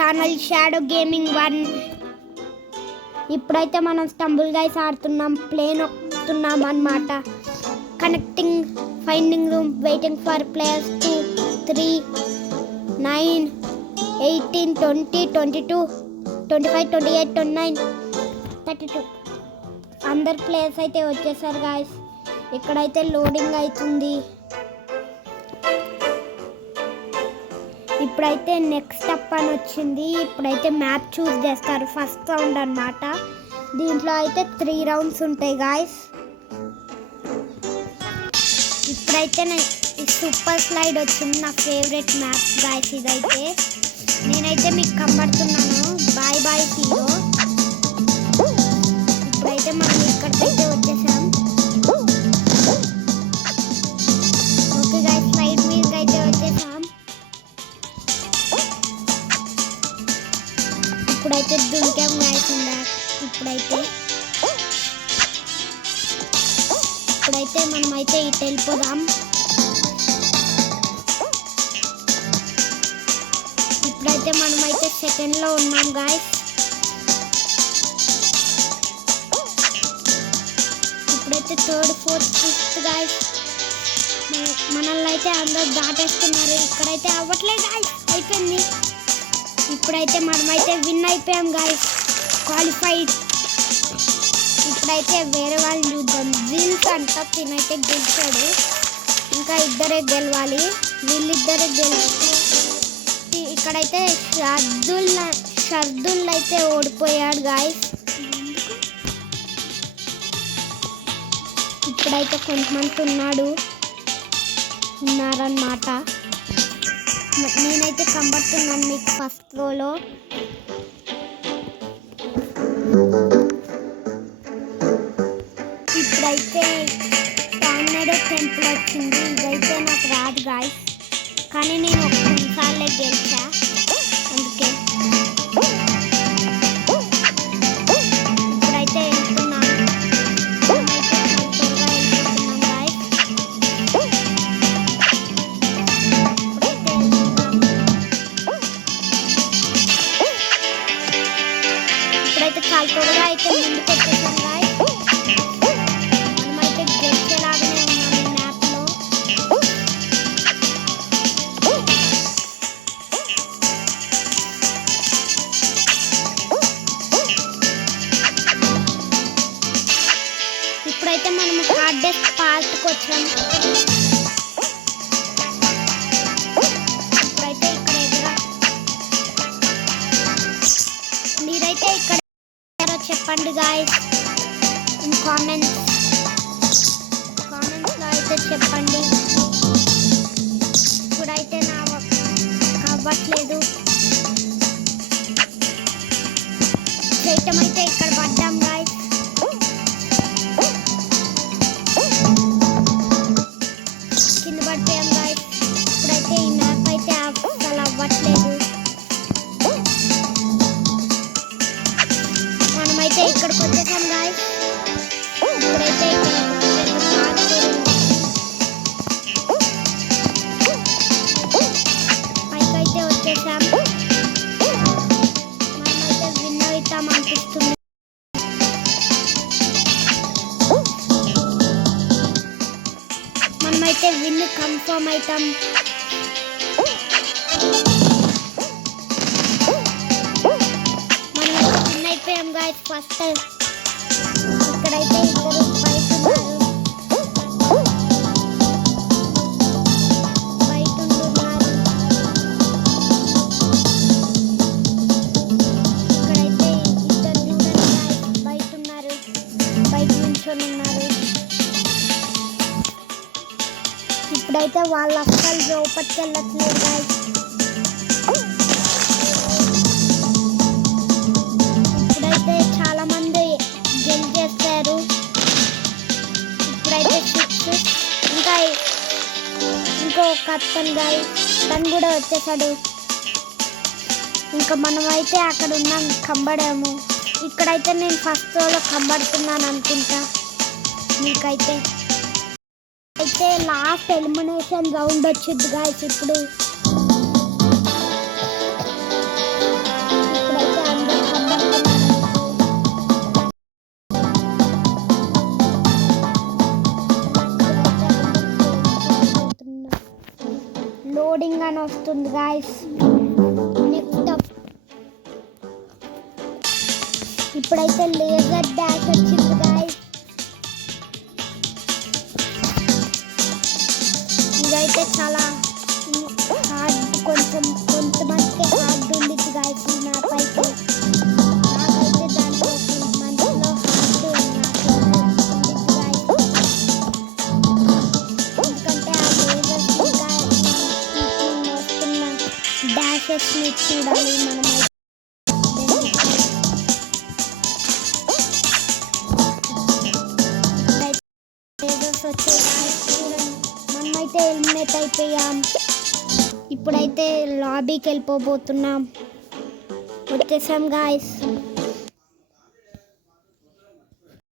Channel shadow gaming 1. ఇప్పుడైతే మనం stumble guys ఆడుతున్నాం, ప్లేన్ ఎక్కుతున్నాం అన్నమాట. Connecting, finding room, waiting for players 2, 3, 9, 18, 20, 22, 25, 28, 29, 32. అందరు ప్లేయర్స్ అయితే వచ్చేసారు గాయస్. ఇక్కడైతే లోడింగ్ అవుతుంది. ఇప్పుడైతే నెక్స్ట్ స్టెప్ అని వచ్చింది. ఇప్పుడైతే మ్యాప్ చూస్ చేస్తారు, ఫస్ట్ రౌండ్ అన్నమాట. దీంట్లో అయితే 3 రౌండ్స్ ఉంటాయి గాయస్. ఇప్పుడైతే ఈ సూపర్ స్లైడ్ వచ్చింది, నా ఫేవరెట్ మ్యాప్ గాయస్ ఇదైతే. నేనైతే మీకు కనబడుతున్నాను, బాయ్ బాయ్ హీరో. ఇప్పుడైతే మనం ఇక్కడికైతే వచ్చేసాం. ఓకే గాయస్, స్లైడ్ మీదకి అయితే వచ్చేసాం. ఇప్పుడైతే దుంకాం గాయస్. ఇప్పుడైతే మనమైతే ఇటు వెళ్ళిపోదాం. ఇప్పుడైతే మనమైతే సెకండ్లో ఉన్నాం గాయస్. ఇప్పుడైతే థర్డ్, ఫోర్త్, ఫిఫ్త్ గాయస్. మనల్ని అయితే అందరూ దాటేస్తున్నారు. ఇక్కడైతే అవ్వట్లేదు గాయస్, అయిపోయింది. ఇప్పుడైతే మనమైతే విన్ అయిపోయాం గాయస్, క్వాలిఫైడ్. ఇప్పుడైతే వేరే వాళ్ళని చూద్దాం. విల్స్ అంట, తినైతే గెలిచాడు. ఇంకా ఇద్దరే గెలవాలి, వీళ్ళిద్దరే ఇక్కడైతే షర్దుల్ అయితే ఓడిపోయాడు గాయస్. ఇప్పుడైతే కొంతమంది ఉన్నారన్నమాట. నేనైతే కనబడుతున్నాను మీకు ఫస్ట్ రోలో. ఇప్పుడైతే టార్నడో టెంపుల్ వచ్చింది. ఇదైతే నాకు రాదు గాయస్, కానీ నేను ఒక 2 సార్లే గెలిచా, అందుకే. ఇప్పుడైతే వెళ్తున్నాను, మేమైతే త్వరగా వెళ్ళిపోతున్నాం గాయస్. ఇప్పుడైతే చాలా త్వరగా అయితే ముందుకు వచ్చేసాం గాయస్. మనమైతే గెలిచేలాగానే ఉన్నాం ఈ మ్యాప్లో. ఇప్పుడైతే మనం హార్డెస్ట్ పార్ట్కి వచ్చాం. ఇప్పుడైతే ఇక్కడ ఎదురా మీరైతే ఇక్కడ చెప్పండి గాయస్, ఇన్ కామెంట్స్లో అయితే చెప్పండి. ఇప్పుడైతే నా అవ్వట్లేదు చేయటం. అయితే ఇక్కడ పడ్డాం గాయస్. కింద పడిపోయాం గాయస్. ఇప్పుడైతే ఈ మ్యాప్ అయితే అసలు అవ్వట్లేదు. మనమైతే ఇక్కడికి వచ్చేసాం గాయస్. ఇప్పుడైతే పైకైతే వచ్చేసాం. మనమైతే విన్ అవుతాం అనిపిస్తుంది. మనమైతే విన్ కన్ఫర్మ్ అవుతాం. మనమైతే విన్ అయిపోయాం గాయస్ ఫస్ట్. ఇక్కడైతే ఇద్దరు బయట ఉంటున్నారు. ఇక్కడైతే ఇద్దరు చూడండి బయట ఉన్నారు, బయట నిల్చొని ఉన్నారు. ఇప్పుడైతే వాళ్ళు అస్సలు లోపలికి వెళ్ళట్లేదు గాయస్. ఇప్పుడైతే చాలా మంది గెలిచేస్తారు. ఇప్పుడైతే 6, ఇంకా ఇంకొక అతను గాయస్, తను కూడా వచ్చేసాడు. ఇంకా మనమైతే అక్కడ ఉన్నాం, కంబడాము. ఇక్కడైతే నేను ఫస్ట్ రోలో కంబడుతున్నాను అనుకుంటా. మీకైతే లాస్ట్ ఎలిమినేషన్ రౌండ్ వచ్చింది గాయస్. ఇప్పుడు ఇప్పుడైతే లేజర్ డాష్ వచ్చింది గాయస్. ఇదైతే చాలా హార్డ్, కొంతమందికి హార్డ్ ఉండిద్ది గాయస్ ఈ మ్యాప్ అయితే. నాకైతే దాంట్లో మనసులో హార్డ్ నాకైతే ఉండిద్ది గాయస్. ఎందుకంటే ఆ లేజర్స్ ఇంకా వస్తున్న డాషెస్ని చూడాలి మనమైతే. మనమైతే ఎలిమినేట్ అయిపోయాం. ఇప్పుడైతే లాబీకి వెళ్ళిపోబోతున్నాం. వచ్చేసాం గాయస్.